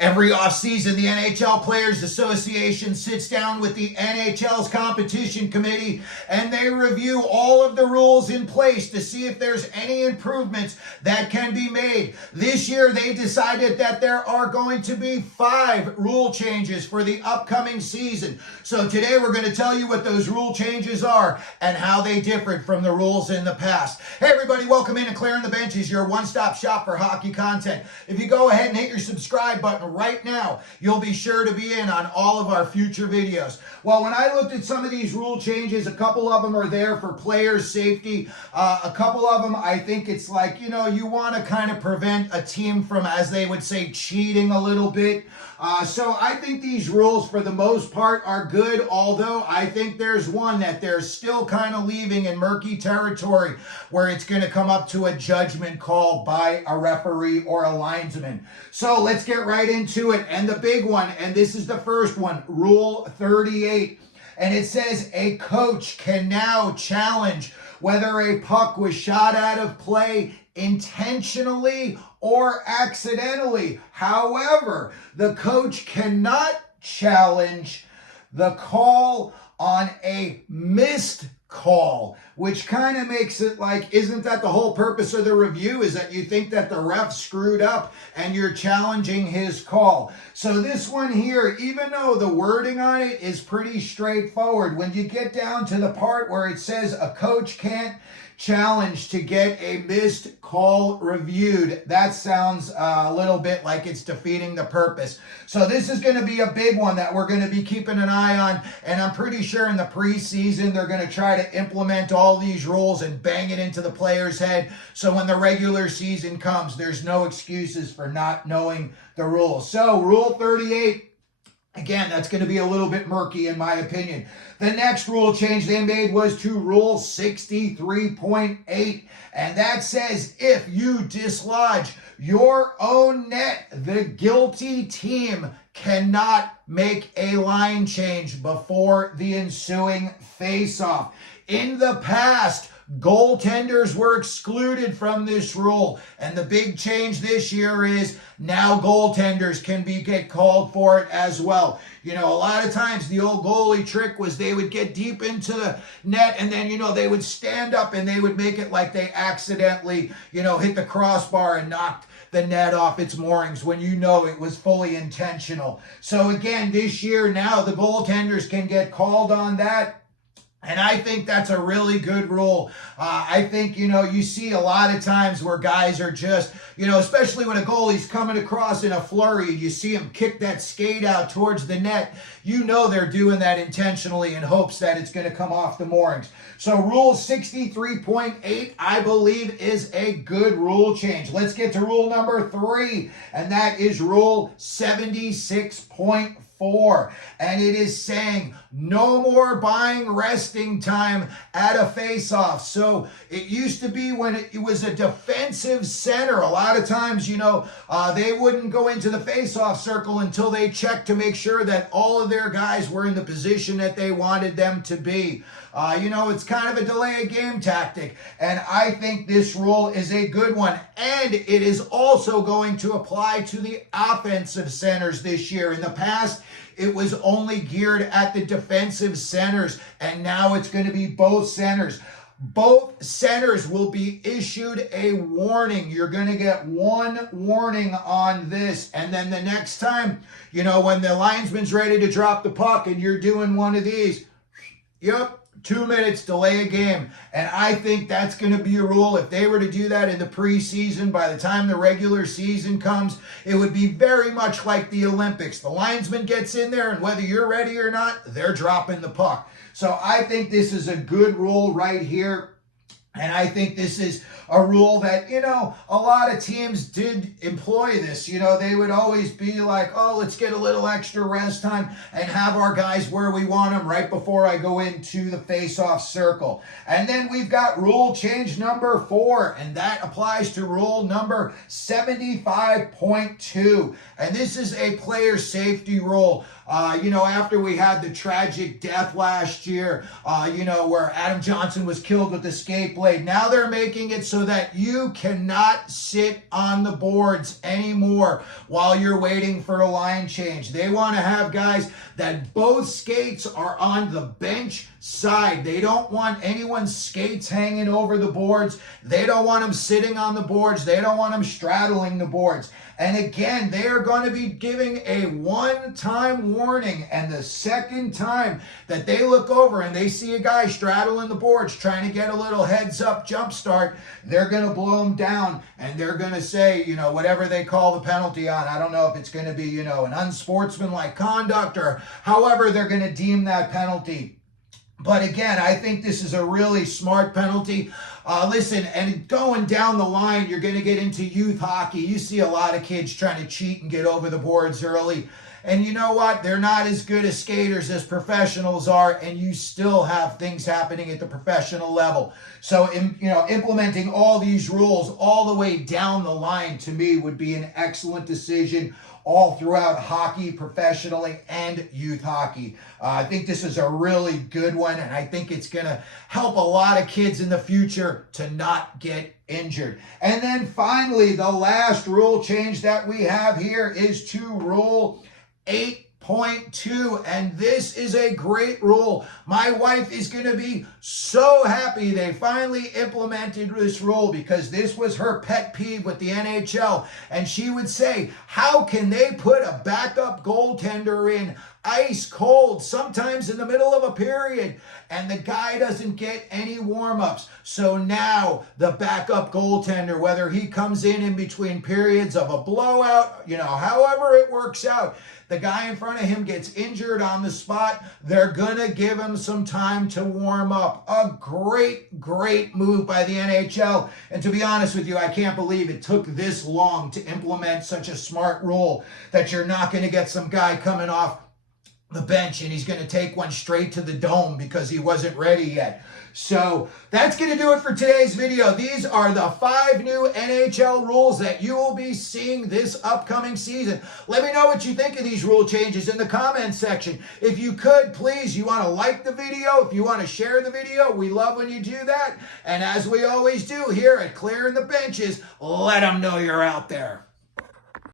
Every offseason, the NHL Players Association sits down with the NHL's Competition Committee and they review all of the rules in place to see if there's any improvements that can be made. This year, they decided that there are going to be 5 rule changes for the upcoming season. So today, we're going to tell you what those rule changes are and how they differed from the rules in the past. Hey, everybody, welcome in to Clearing the Benches, your one-stop shop for hockey content. If you go ahead and hit your subscribe button right now, you'll be sure to be in on all of our future videos. Well, when I looked at some of these rule changes, a couple of them are there for players' safety. A couple of them, I think it's like, you want to kind of prevent a team from, as they would say, cheating a little bit. So I think these rules, for the most part, are good, although I think there's one that they're still kind of leaving in murky territory where it's going to come up to a judgment call by a referee or a linesman. So let's get right into it. And the big one, and this is the first one, Rule 38. And it says a coach can now challenge whether a puck was shot out of play intentionally or accidentally. However, the coach cannot challenge the call on a missed call, which kind of makes it like, isn't that the whole purpose of the review, is that you think that the ref screwed up and you're challenging his call? So this one here, even though the wording on it is pretty straightforward, when you get down to the part where it says a coach can't challenge to get a missed call reviewed, that sounds a little bit like it's defeating the purpose. So this is going to be a big one that we're going to be keeping an eye on, and I'm pretty sure in the preseason they're going to try to implement all these rules and bang it into the player's head, so when the regular season comes, there's no excuses for not knowing the rules. So Rule 38, again, that's going to be a little bit murky in my opinion. The next rule change they made was to Rule 63.8, and that says if you dislodge your own net, the guilty team cannot make a line change before the ensuing face-off. In the past, goaltenders were excluded from this rule, and the big change this year is now goaltenders can get called for it as well. A lot of times the old goalie trick was they would get deep into the net and then, they would stand up and they would make it like they accidentally, hit the crossbar and knocked the net off its moorings when it was fully intentional. So again, this year now the goaltenders can get called on that. And I think that's a really good rule. I think, you see a lot of times where guys are just, especially when a goalie's coming across in a flurry, you see him kick that skate out towards the net. They're doing that intentionally in hopes that it's going to come off the moorings. So Rule 63.8, I believe, is a good rule change. Let's get to Rule number 3, and that is Rule 76.4. And it is saying no more buying resting time at a face-off. So it used to be when it was a defensive center, a lot of times, they wouldn't go into the face-off circle until they checked to make sure that all of their guys were in the position that they wanted them to be. It's kind of a delay of game tactic, and I think this rule is a good one, and it is also going to apply to the offensive centers this year. In the past, it was only geared at the defensive centers, and now it's going to be both centers. Both centers will be issued a warning. You're going to get one warning on this, and then the next time, when the linesman's ready to drop the puck and you're doing one of these, yep, 2 minutes, delay a game. And I think that's going to be a rule. If they were to do that in the preseason, by the time the regular season comes, it would be very much like the Olympics. The linesman gets in there, and whether you're ready or not, they're dropping the puck. So I think this is a good rule right here. And I think this is a rule that, a lot of teams did employ this. They would always be like, oh, let's get a little extra rest time and have our guys where we want them right before I go into the face-off circle. And then we've got rule change number 4, and that applies to rule number 75.2. And this is a player safety rule. After we had the tragic death last year, where Adam Johnson was killed with the skate blade. Now they're making it so that you cannot sit on the boards anymore while you're waiting for a line change. They want to have guys that both skates are on the bench side. They don't want anyone's skates hanging over the boards. They don't want them sitting on the boards. They don't want them straddling the boards. And again, they are going to be giving a one-time warning. And the second time that they look over and they see a guy straddling the boards trying to get a little heads-up jump start, they're going to blow him down. And they're going to say, whatever they call the penalty on. I don't know if it's going to be, an unsportsmanlike conduct or however they're going to deem that penalty. But again, I think this is a really smart penalty. Listen, and going down the line, you're going to get into youth hockey. You see a lot of kids trying to cheat and get over the boards early. And you know what? They're not as good as skaters as professionals are, and you still have things happening at the professional level. So, implementing all these rules all the way down the line, to me, would be an excellent decision all throughout hockey, professionally, and youth hockey. I think this is a really good one, and I think it's going to help a lot of kids in the future to not get injured. And then finally, the last rule change that we have here is to Rule 8.2, and this is a great rule. My wife is going to be so happy they finally implemented this rule, because this was her pet peeve with the NHL, and she would say, how can they put a backup goaltender in ice cold, sometimes in the middle of a period, and the guy doesn't get any warm-ups? So now the backup goaltender, whether he comes in between periods of a blowout, however it works out, the guy in front of him gets injured on the spot, they're going to give him some time to warm up. A great, great move by the NHL. And to be honest with you, I can't believe it took this long to implement such a smart rule that you're not going to get some guy coming off the bench and he's going to take one straight to the dome because he wasn't ready yet. So that's going to do it for today's video. These are the 5 new NHL rules that you will be seeing this upcoming season. Let me know what you think of these rule changes in the comments section. If you could, please, you want to like the video. If you want to share the video, we love when you do that. And as we always do here at Clearing the Benches, let them know you're out there.